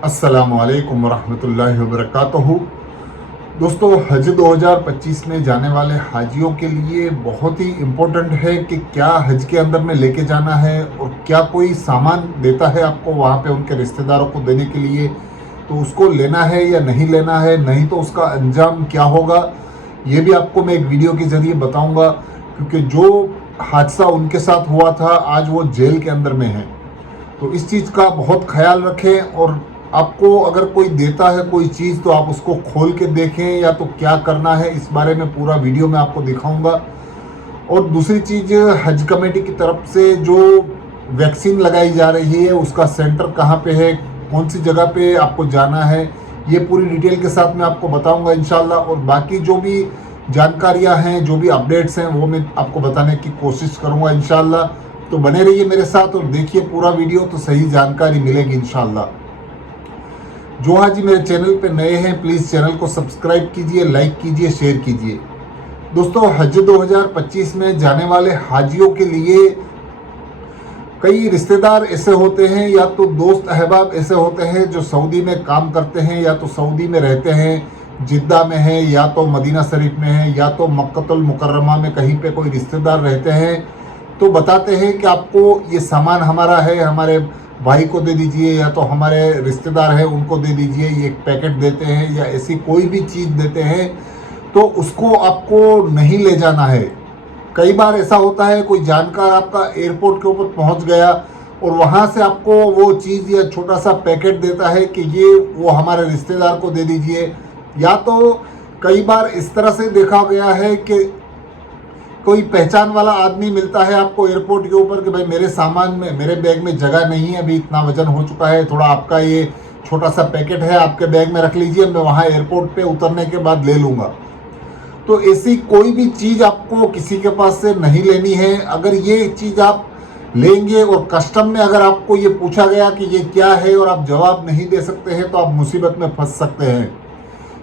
अस्सलामुअलैकुम वरहमतुल्लाहि वबरकातुहू। दोस्तों, हज 2025 में जाने वाले हाजियों के लिए बहुत ही इम्पोर्टेंट है कि क्या हज के अंदर में लेके जाना है और क्या कोई सामान देता है आपको वहाँ पे उनके रिश्तेदारों को देने के लिए, तो उसको लेना है या नहीं लेना है, नहीं तो उसका अंजाम क्या होगा, ये भी आपको मैं एक वीडियो के ज़रिए बताऊँगा। क्योंकि जो हादसा उनके साथ हुआ था आज वो जेल के अंदर में है, तो इस चीज़ का बहुत ख्याल रखें। और आपको अगर कोई देता है कोई चीज़ तो आप उसको खोल के देखें या तो क्या करना है, इस बारे में पूरा वीडियो में आपको दिखाऊंगा। और दूसरी चीज़, हज कमेटी की तरफ से जो वैक्सीन लगाई जा रही है उसका सेंटर कहाँ पे है, कौन सी जगह पे आपको जाना है, ये पूरी डिटेल के साथ मैं आपको बताऊंगा इंशाल्लाह। और बाकी जो भी जानकारियां हैं, जो भी अपडेट्स हैं, वो मैं आपको बताने की कोशिश करूंगा इंशाल्लाह। तो बने रहिए मेरे साथ और देखिए पूरा वीडियो, तो सही जानकारी मिलेगी इंशाल्लाह। जो हाजी मेरे चैनल पे नए हैं प्लीज़ चैनल को सब्सक्राइब कीजिए, लाइक कीजिए, शेयर कीजिए। दोस्तों, हज 2025 में जाने वाले हाजियों के लिए कई रिश्तेदार ऐसे होते हैं या तो दोस्त अहबाब ऐसे होते हैं जो सऊदी में काम करते हैं या तो सऊदी में रहते हैं, जिद्दा में है या तो मदीना शरीफ में है या तो मक्कतुल मुकर्रमा में कहीं पे कोई रिश्तेदार रहते हैं। तो बताते हैं कि आपको ये सामान हमारा है, हमारे भाई को दे दीजिए या तो हमारे रिश्तेदार हैं उनको दे दीजिए, ये एक पैकेट देते हैं या ऐसी कोई भी चीज़ देते हैं, तो उसको आपको नहीं ले जाना है। कई बार ऐसा होता है कोई जानकार आपका एयरपोर्ट के ऊपर पहुंच गया और वहां से आपको वो चीज़ या छोटा सा पैकेट देता है कि ये वो हमारे रिश्तेदार को दे दीजिए। या तो कई बार इस तरह से देखा गया है कि कोई पहचान वाला आदमी मिलता है आपको एयरपोर्ट के ऊपर कि भाई मेरे सामान में, मेरे बैग में जगह नहीं है, अभी इतना वजन हो चुका है, थोड़ा आपका ये छोटा सा पैकेट है आपके बैग में रख लीजिए, मैं वहाँ एयरपोर्ट पे उतरने के बाद ले लूँगा। तो ऐसी कोई भी चीज़ आपको किसी के पास से नहीं लेनी है। अगर ये चीज़ आप लेंगे और कस्टम में अगर आपको ये पूछा गया कि ये क्या है और आप जवाब नहीं दे सकते हैं तो आप मुसीबत में फंस सकते हैं।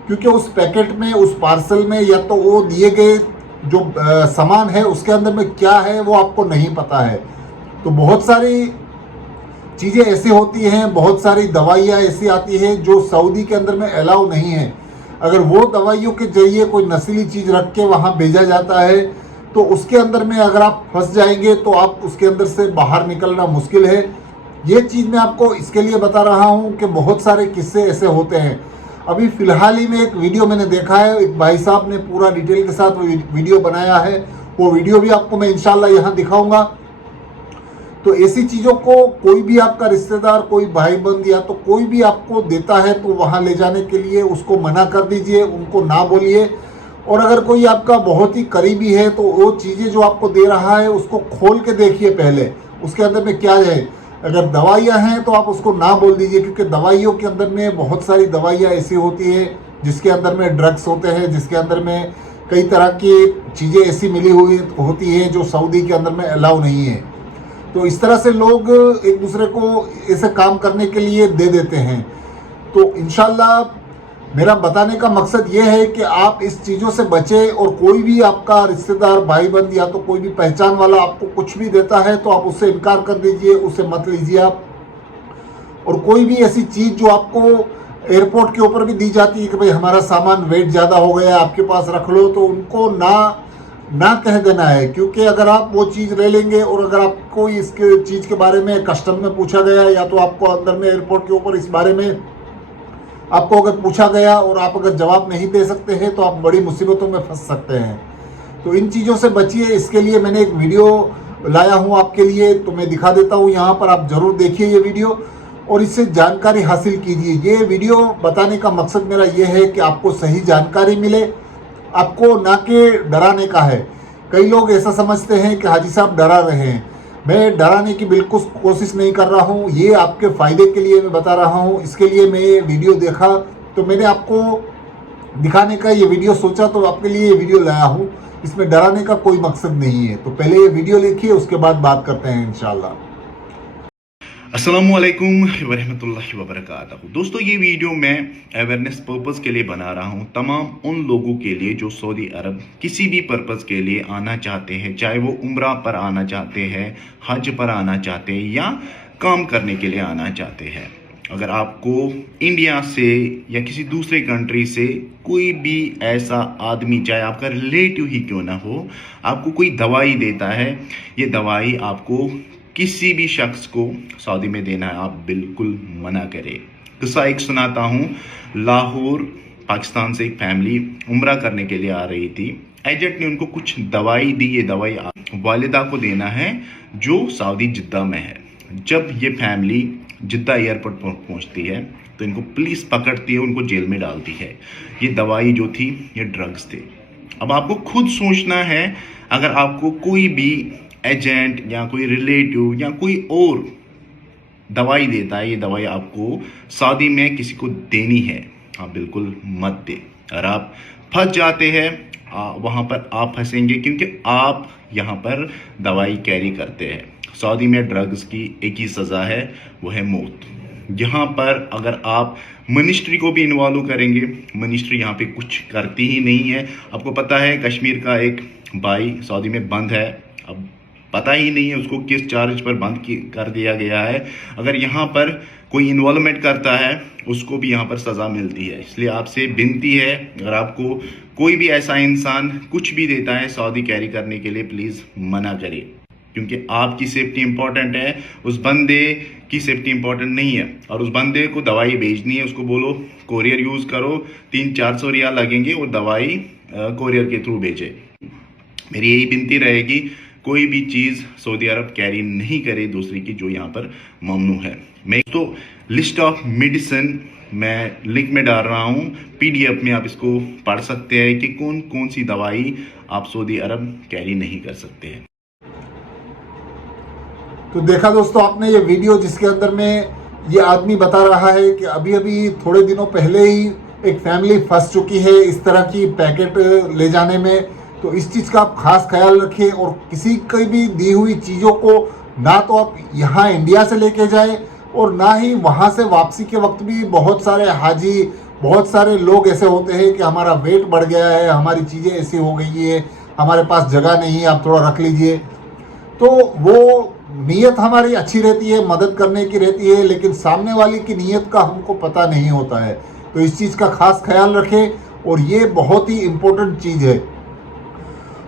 क्योंकि उस पैकेट में, उस पार्सल में या तो वो दिए गए जो सामान है उसके अंदर में क्या है वो आपको नहीं पता है। तो बहुत सारी चीज़ें ऐसी होती हैं, बहुत सारी दवाइयाँ ऐसी आती हैं जो सऊदी के अंदर में अलाउ नहीं है। अगर वो दवाइयों के जरिए कोई नशीली चीज़ रख के वहाँ भेजा जाता है तो उसके अंदर में अगर आप फंस जाएंगे तो आप उसके अंदर से बाहर निकलना मुश्किल है। ये चीज़ मैं आपको इसके लिए बता रहा हूँ कि बहुत सारे किस्से ऐसे होते हैं। अभी फ़िलहाल ही में एक वीडियो मैंने देखा है, एक भाई साहब ने पूरा डिटेल के साथ वो वीडियो बनाया है, वो वीडियो भी आपको मैं इंशाल्लाह यहाँ दिखाऊंगा। तो ऐसी चीज़ों को कोई भी आपका रिश्तेदार, कोई भाई बंद या तो कोई भी आपको देता है तो वहाँ ले जाने के लिए उसको मना कर दीजिए, उनको ना बोलिए। और अगर कोई आपका बहुत ही करीबी है तो वो चीज़ें जो आपको दे रहा है उसको खोल के देखिए पहले, उसके अंदर में क्या है। अगर दवाइयाँ हैं तो आप उसको ना बोल दीजिए, क्योंकि दवाइयों के अंदर में बहुत सारी दवाइयाँ ऐसी होती है जिसके अंदर में ड्रग्स होते हैं, जिसके अंदर में कई तरह की चीज़ें ऐसी मिली हुई होती हैं जो सऊदी के अंदर में अलाउ नहीं है। तो इस तरह से लोग एक दूसरे को ऐसे काम करने के लिए दे देते हैं। तो इंशाल्लाह मेरा बताने का मकसद ये है कि आप इस चीज़ों से बचें। और कोई भी आपका रिश्तेदार, भाई बंद या तो कोई भी पहचान वाला आपको कुछ भी देता है तो आप उससे इनकार कर दीजिए, उसे मत लीजिए आप। और कोई भी ऐसी चीज़ जो आपको एयरपोर्ट के ऊपर भी दी जाती है कि भाई हमारा सामान वेट ज़्यादा हो गया आपके पास रख लो, तो उनको ना कह देना है। क्योंकि अगर आप वो चीज़ ले लेंगे और अगर आपको इसके चीज़ के बारे में कस्टम में पूछा गया या तो आपको अंदर में एयरपोर्ट के ऊपर इस बारे में आपको अगर पूछा गया और आप अगर जवाब नहीं दे सकते हैं तो आप बड़ी मुसीबतों में फंस सकते हैं। तो इन चीज़ों से बचिए, इसके लिए मैंने एक वीडियो लाया हूँ आपके लिए, तो मैं दिखा देता हूँ यहाँ पर, आप ज़रूर देखिए ये वीडियो और इससे जानकारी हासिल कीजिए। ये वीडियो बताने का मकसद मेरा ये है कि आपको सही जानकारी मिले, आपको ना कि डराने का है। कई लोग ऐसा समझते हैं कि हाजी साहब डरा रहे हैं, मैं डराने की बिल्कुल कोशिश नहीं कर रहा हूँ, ये आपके फ़ायदे के लिए मैं बता रहा हूँ। इसके लिए मैं ये वीडियो देखा तो मैंने आपको दिखाने का ये वीडियो सोचा, तो आपके लिए ये वीडियो लाया हूँ। इसमें डराने का कोई मकसद नहीं है। तो पहले ये वीडियो देखिए, उसके बाद बात करते हैं इंशाल्लाह। अस्सलामुअलैकुम वरहमतुल्लाहि वबरकातुहू। दोस्तों, ये वीडियो मैं अवेयरनेस पर्पज़ के लिए बना रहा हूँ, तमाम उन लोगों के लिए जो सऊदी अरब किसी भी पर्पज़ के लिए आना चाहते हैं, चाहे वो उम्रा पर आना चाहते हैं, हज पर आना चाहते हैं या काम करने के लिए आना चाहते हैं। अगर आपको इंडिया से या किसी दूसरे कंट्री से कोई भी ऐसा आदमी, चाहे आपका रिलेटिव ही क्यों ना हो, आपको कोई दवाई देता है, ये दवाई आपको किसी भी शख्स को सऊदी में देना है, आप बिल्कुल मना करें। किस्सा एक सुनाता हूँ। लाहौर पाकिस्तान से एक फैमिली उम्रा करने के लिए आ रही थी। एजेंट ने उनको कुछ दवाई दी, ये दवाई वालिदा को देना है जो सऊदी जिद्दा में है। जब ये फैमिली जिद्दा एयरपोर्ट पर पहुंचती है तो इनको पुलिस पकड़ती है, उनको जेल में डालती है। ये दवाई जो थी ये ड्रग्स थे। अब आपको खुद सोचना है, अगर आपको कोई भी एजेंट या कोई रिलेटिव या कोई और दवाई देता है, ये दवाई आपको सऊदी में किसी को देनी है, आप बिल्कुल मत दे। अगर आप फंस जाते हैं वहां पर आप फंसेंगे, क्योंकि आप यहाँ पर दवाई कैरी करते हैं। सऊदी में ड्रग्स की एक ही सज़ा है, वो है मौत। यहाँ पर अगर आप मिनिस्ट्री को भी इन्वॉल्व करेंगे, मिनिस्ट्री यहाँ पे कुछ करती ही नहीं है। आपको पता है कश्मीर का एक भाई सऊदी में बंद है, अब पता ही नहीं है उसको किस चार्ज पर बंद कर दिया गया है। अगर यहाँ पर कोई इन्वॉल्वमेंट करता है उसको भी यहाँ पर सज़ा मिलती है। इसलिए आपसे विनती है, अगर आपको कोई भी ऐसा इंसान कुछ भी देता है सऊदी कैरी करने के लिए, प्लीज़ मना करिए, क्योंकि आपकी सेफ्टी इंपॉर्टेंट है, उस बंदे की सेफ्टी इंपॉर्टेंट नहीं है। और उस बंदे को दवाई भेजनी है, उसको बोलो कोरियर यूज़ करो, 300-400 रियाल लगेंगे, वो दवाई कोरियर के थ्रू भेजे। मेरी यही विनती रहेगी, कोई भी चीज़ सऊदी अरब कैरी नहीं करे दूसरी की जो यहाँ पर ममनू है। मैं तो लिस्ट ऑफ मेडिसिन मैं लिंक में डाल रहा हूँ, PDF में आप इसको पढ़ सकते हैं कि कौन कौन सी दवाई आप सऊदी अरब कैरी नहीं कर सकते हैं। तो देखा दोस्तों आपने ये वीडियो, जिसके अंदर में ये आदमी बता रहा है कि अभी अभी थोड़े दिनों पहले ही एक फैमिली फंस चुकी है इस तरह की पैकेट ले जाने में। तो इस चीज़ का आप खास ख्याल रखें, और किसी की भी दी हुई चीज़ों को ना तो आप यहाँ इंडिया से लेके जाए और ना ही वहाँ से वापसी के वक्त भी बहुत सारे हाजी, बहुत सारे लोग ऐसे होते हैं कि हमारा वेट बढ़ गया है, हमारी चीज़ें ऐसी हो गई है, हमारे पास जगह नहीं है, आप थोड़ा रख लीजिए। तो वो नीयत हमारी अच्छी रहती है, मदद करने की रहती है, लेकिन सामने वाले की नीयत का हमको पता नहीं होता है। तो इस चीज़ का खास ख्याल रखें, और ये बहुत ही इम्पोर्टेंट चीज़ है।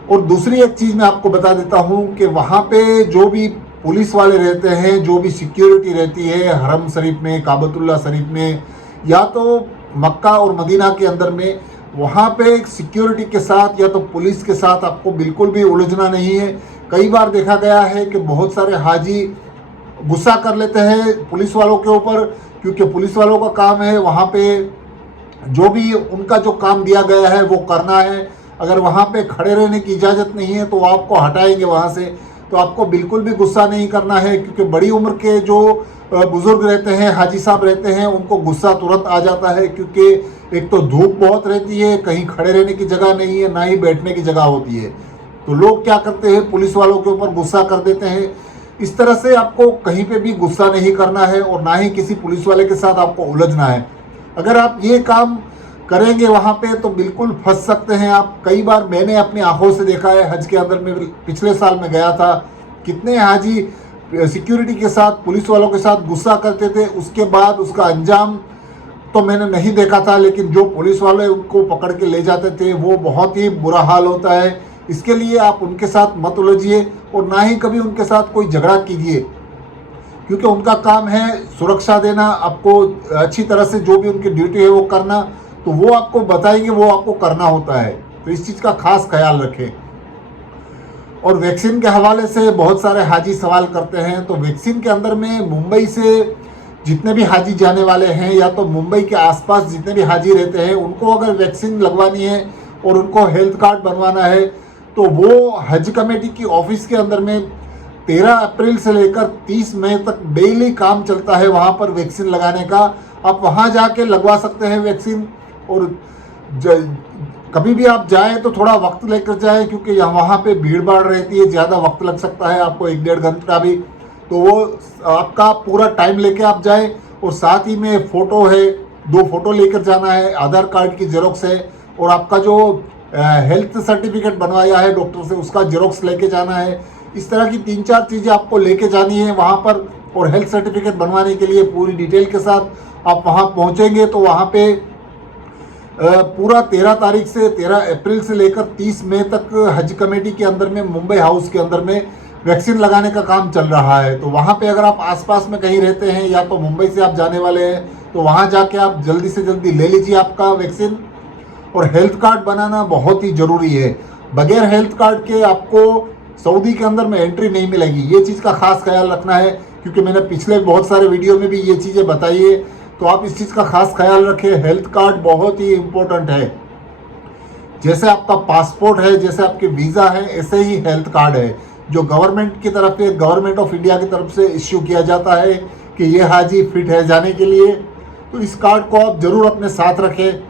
और दूसरी एक चीज़ मैं आपको बता देता हूँ कि वहाँ पे जो भी पुलिस वाले रहते हैं, जो भी सिक्योरिटी रहती है हरम शरीफ में, काबतुल्ला शरीफ में, या तो मक्का और मदीना के अंदर में, वहाँ पे सिक्योरिटी के साथ या तो पुलिस के साथ आपको बिल्कुल भी उलझना नहीं है। कई बार देखा गया है कि बहुत सारे हाजी गुस्सा कर लेते हैं पुलिस वालों के ऊपर, क्योंकि पुलिस वालों का काम है वहाँ पे जो भी उनका जो काम दिया गया है वो करना है। अगर वहाँ पे खड़े रहने की इजाज़त नहीं है तो आपको हटाएंगे वहाँ से। तो आपको बिल्कुल भी गुस्सा नहीं करना है, क्योंकि बड़ी उम्र के जो बुज़ुर्ग रहते हैं, हाजी साहब रहते हैं, उनको गुस्सा तुरंत आ जाता है, क्योंकि एक तो धूप बहुत रहती है, कहीं खड़े रहने की जगह नहीं है, ना ही बैठने की जगह होती है। तो लोग क्या करते हैं, पुलिस वालों के ऊपर गुस्सा कर देते हैं। इस तरह से आपको कहीं पे भी गुस्सा नहीं करना है, और ना ही किसी पुलिस वाले के साथ आपको उलझना है। अगर आप ये काम करेंगे वहाँ पे तो बिल्कुल फंस सकते हैं आप। कई बार मैंने अपनी आंखों से देखा है, हज के अंदर में पिछले साल में गया था, कितने हाजी सिक्योरिटी के साथ, पुलिस वालों के साथ गुस्सा करते थे। उसके बाद उसका अंजाम तो मैंने नहीं देखा था, लेकिन जो पुलिस वाले उनको पकड़ के ले जाते थे वो बहुत ही बुरा हाल होता है। इसके लिए आप उनके साथ मत उलझिए, और ना ही कभी उनके साथ कोई झगड़ा कीजिए, क्योंकि उनका काम है सुरक्षा देना, आपको अच्छी तरह से जो भी उनकी ड्यूटी है वो करना। तो वो आपको बताएंगे, वो आपको करना होता है। तो इस चीज़ का खास ख्याल रखें। और वैक्सीन के हवाले से बहुत सारे हाजी सवाल करते हैं। तो वैक्सीन के अंदर में मुंबई से जितने भी हाजी जाने वाले हैं, या तो मुंबई के आसपास जितने भी हाजी रहते हैं, उनको अगर वैक्सीन लगवानी है और उनको हेल्थ कार्ड बनवाना है, तो वो हज कमेटी की ऑफिस के अंदर में 13 अप्रैल से लेकर 30 मई तक डेली काम चलता है वहाँ पर वैक्सीन लगाने का। आप वहाँ जाके लगवा सकते हैं वैक्सीन। और कभी भी आप जाएं तो थोड़ा वक्त लेकर जाएं, क्योंकि यहाँ वहाँ पे भीड़ भाड़ रहती है, ज़्यादा वक्त लग सकता है आपको, 1-1.5 घंटा भी। तो वो आपका पूरा टाइम लेके आप जाएं। और साथ ही में फ़ोटो है, 2 फोटो लेकर जाना है, आधार कार्ड की जेरोक्स है, और आपका जो हेल्थ सर्टिफिकेट बनवाया है डॉक्टर से उसका जेरोक्स लेके जाना है। इस तरह की 3-4 चीज़ें आपको लेके जानी है वहाँ पर। और हेल्थ सर्टिफिकेट बनवाने के लिए पूरी डिटेल के साथ आप वहाँ पहुँचेंगे तो वहाँ पे पूरा 13 तारीख से 13 अप्रैल से लेकर 30 मई तक हज कमेटी के अंदर में मुंबई हाउस के अंदर में वैक्सीन लगाने का काम चल रहा है। तो वहाँ पे अगर आप आसपास में कहीं रहते हैं या तो मुंबई से आप जाने वाले हैं तो वहाँ जाके आप जल्दी से जल्दी ले लीजिए आपका वैक्सीन। और हेल्थ कार्ड बनाना बहुत ही ज़रूरी है। बगैर हेल्थ कार्ड के आपको सऊदी के अंदर में एंट्री नहीं मिलेगी। ये चीज़ का खास ख्याल रखना है, क्योंकि मैंने पिछले बहुत सारे वीडियो में भी ये चीज़ें बताई है। तो आप इस चीज़ का खास ख्याल रखें। हेल्थ कार्ड बहुत ही इम्पोर्टेंट है। जैसे आपका पासपोर्ट है, जैसे आपके वीज़ा है, ऐसे ही हेल्थ कार्ड है जो गवर्नमेंट की तरफ से, गवर्नमेंट ऑफ इंडिया की तरफ से इश्यू किया जाता है कि ये हाजी फिट है जाने के लिए। तो इस कार्ड को आप ज़रूर अपने साथ रखें।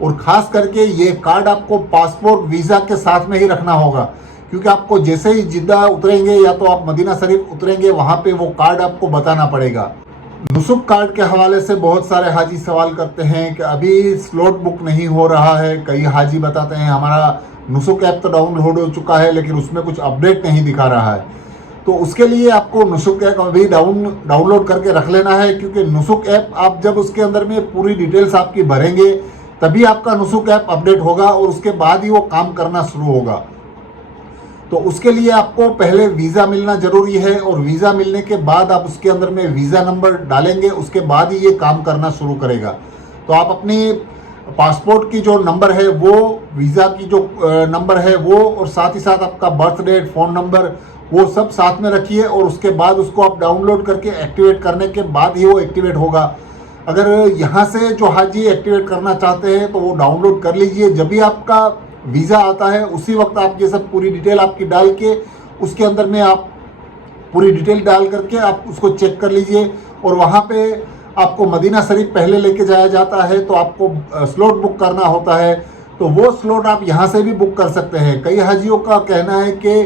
और ख़ास करके ये कार्ड आपको पासपोर्ट वीज़ा के साथ में ही रखना होगा, क्योंकि आपको जैसे ही जिद्दा उतरेंगे या तो आप मदीना शरीफ उतरेंगे, वहाँ पे वो कार्ड आपको बताना पड़ेगा। नुसुक कार्ड के हवाले से बहुत सारे हाजी सवाल करते हैं कि अभी स्लॉट बुक नहीं हो रहा है। कई हाजी बताते हैं हमारा नुसुक ऐप तो डाउनलोड हो चुका है लेकिन उसमें कुछ अपडेट नहीं दिखा रहा है। तो उसके लिए आपको नुसुक ऐप अभी डाउनलोड करके रख लेना है, क्योंकि नुसुक ऐप आप जब उसके अंदर में पूरी डिटेल्स आपकी भरेंगे तभी आपका नुसुक ऐप अपडेट होगा और उसके बाद ही वो काम करना शुरू होगा। तो उसके लिए आपको पहले वीज़ा मिलना ज़रूरी है और वीज़ा मिलने के बाद आप उसके अंदर में वीज़ा नंबर डालेंगे, उसके बाद ही ये काम करना शुरू करेगा। तो आप अपनी पासपोर्ट की जो नंबर है वो, वीज़ा की जो नंबर है वो, और साथ ही साथ आपका बर्थ डेट, फ़ोन नंबर, वो सब साथ में रखिए और उसके बाद उसको आप डाउनलोड करके एक्टिवेट करने के बाद ही वो एक्टिवेट होगा। अगर यहाँ से जो हाजी एक्टिवेट करना चाहते हैं तो वो डाउनलोड कर लीजिए। जब भी आपका वीज़ा आता है उसी वक्त आप ये सब पूरी डिटेल आपकी डाल के उसके अंदर में आप पूरी डिटेल डाल करके आप उसको चेक कर लीजिए। और वहाँ पे आपको मदीना शरीफ पहले लेके जाया जाता है तो आपको स्लॉट बुक करना होता है। तो वो स्लॉट आप यहाँ से भी बुक कर सकते हैं। कई हाजियों का कहना है कि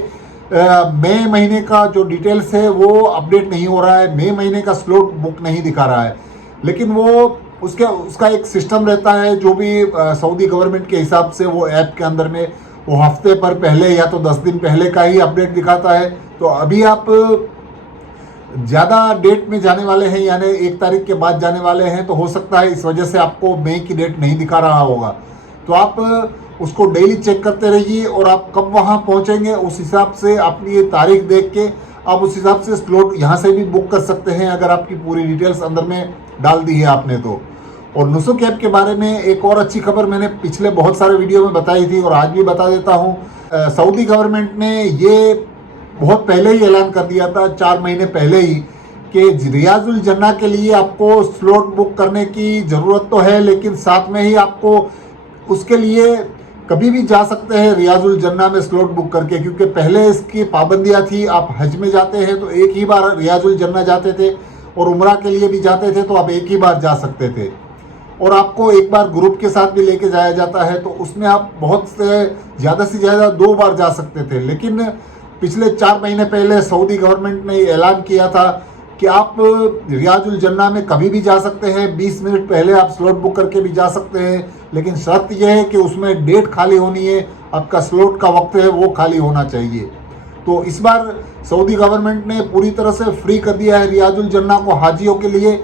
मई महीने का जो डिटेल्स है वो अपडेट नहीं हो रहा है, मई महीने का स्लॉट बुक नहीं दिखा रहा है। लेकिन वो उसका एक सिस्टम रहता है जो भी सऊदी गवर्नमेंट के हिसाब से वो ऐप के अंदर में वो हफ्ते पर पहले या तो 10 दिन पहले का ही अपडेट दिखाता है। तो अभी आप ज़्यादा डेट में जाने वाले हैं, यानी 1 तारीख के बाद जाने वाले हैं, तो हो सकता है इस वजह से आपको मई की डेट नहीं दिखा रहा होगा। तो आप उसको डेली चेक करते रहिए और आप कब वहाँ पहुँचेंगे उस हिसाब से अपनी तारीख देख के आप उस हिसाब से स्लॉट यहाँ से भी बुक कर सकते हैं, अगर आपकी पूरी डिटेल्स अंदर में डाल दी है आपने तो। और नुसुक ऐप के बारे में एक और अच्छी खबर मैंने पिछले बहुत सारे वीडियो में बताई थी और आज भी बता देता हूँ। सऊदी गवर्नमेंट ने ये बहुत पहले ही ऐलान कर दिया था, 4 महीने पहले ही, कि रियाजुल जन्ना के लिए आपको स्लॉट बुक करने की ज़रूरत तो है, लेकिन साथ में ही आपको उसके लिए कभी भी जा सकते हैं रियाजुल जन्ना में स्लॉट बुक करके, क्योंकि पहले इसकी पाबंदियाँ थी। आप हज में जाते हैं तो एक ही बार रियाजुल जन्ना जाते थे और उम्रा के लिए भी जाते थे तो आप एक ही बार जा सकते थे। और आपको एक बार ग्रुप के साथ भी लेके जाया जाता है तो उसमें आप बहुत से ज़्यादा 2 बार जा सकते थे। लेकिन पिछले 4 महीने पहले सऊदी गवर्नमेंट ने ऐलान किया था कि आप रियाजुल जन्ना में कभी भी जा सकते हैं, 20 मिनट पहले आप स्लॉट बुक करके भी जा सकते हैं, लेकिन शर्त यह है कि उसमें डेट खाली होनी है, आपका स्लॉट का वक्त है वो खाली होना चाहिए। तो इस बार सऊदी गवर्नमेंट ने पूरी तरह से फ्री कर दिया है रियाजुल जन्ना को हाजियों के लिए,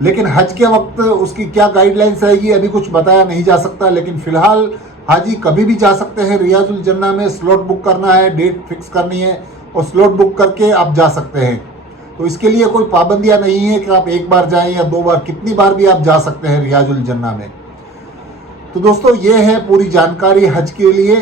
लेकिन हज के वक्त उसकी क्या गाइडलाइंस आएगी अभी कुछ बताया नहीं जा सकता। लेकिन फ़िलहाल हाजी कभी भी जा सकते हैं रियाजुल जन्ना में। स्लॉट बुक करना है, डेट फिक्स करनी है और स्लॉट बुक करके आप जा सकते हैं। तो इसके लिए कोई पाबंदियां नहीं है कि आप 1 बार जाएं या 2 बार, कितनी बार भी आप जा सकते हैं रियाजुल जन्ना में। तो दोस्तों ये है पूरी जानकारी हज के लिए।